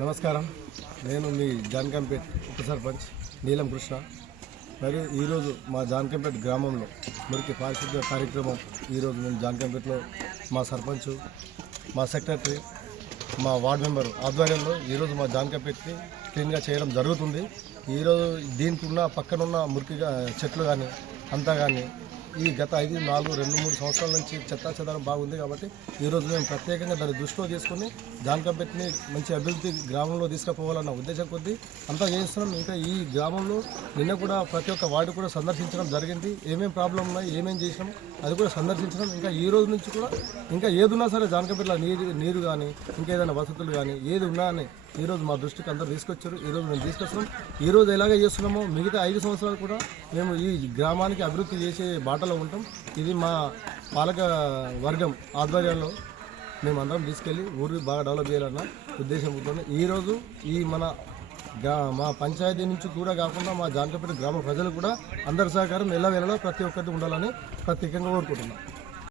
నమస్కారం. నేను మీ జాన్కంపేట్ ఉప సర్పంచ్ నీలం కృష్ణ. మరియు ఈరోజు మా జాన్కంపేట్ గ్రామంలో మురికి పారిశుద్ధ్య కార్యక్రమం ఈరోజు మేము జాన్కంపేట్లో మా సర్పంచ్, మా సెక్రటరీ, మా వార్డు మెంబరు ఆధ్వర్యంలో ఈరోజు మా జాన్కంపేట్ని క్లీన్గా చేయడం జరుగుతుంది. ఈరోజు దీనికి ఉన్న పక్కనున్న మురికిగా చెట్లు కానీ అంతా కానీ ఈ గత 2-3 సంవత్సరాల నుంచి చెత్తాచెదారం బాగుంది. కాబట్టి ఈరోజు మేము ప్రత్యేకంగా దాన్ని దృష్టిలో తీసుకొని జాన్కంపేట్ని మంచి అభివృద్ధి గ్రామంలో తీసుకుపోవాలన్న ఉద్దేశం కొద్దీ అంతా చేస్తున్నాం. ఇంకా ఈ గ్రామంలో నిన్న కూడా ప్రతి ఒక్క వార్డు కూడా సందర్శించడం జరిగింది. ఏమేమి ప్రాబ్లం ఉన్నాయి, ఏమేమి చేసినాం అది కూడా సందర్శించడం. ఇంకా ఈ రోజు నుంచి కూడా ఇంకా ఏదున్నా సరే జాన్కంపేట్లో నీరు కానీ ఇంకేదైనా వసతులు కానీ ఏది ఉన్నా అని ఈరోజు మా దృష్టికి అందరూ తీసుకొచ్చారు. ఈరోజు మేము తీసుకొస్తున్నాం. ఈరోజు ఎలాగ చేస్తున్నామో మిగతా 5 సంవత్సరాలు కూడా మేము ఈ గ్రామానికి అభివృద్ధి చేసే బాటలో ఉంటాం. ఇది మా పాలక వర్గం ఆధ్వర్యంలో మేమందరం తీసుకెళ్ళి ఊరికి బాగా డెవలప్ చేయాలన్న ఉద్దేశంతో ఈరోజు మా పంచాయతీ నుంచి కూడా కాకుండా మా జాన్కంపేట గ్రామ ప్రజలు కూడా అందరి సహకారం ఎలా ప్రతి ఒక్కరికి ఉండాలని ప్రత్యేకంగా కోరుకుంటున్నాం.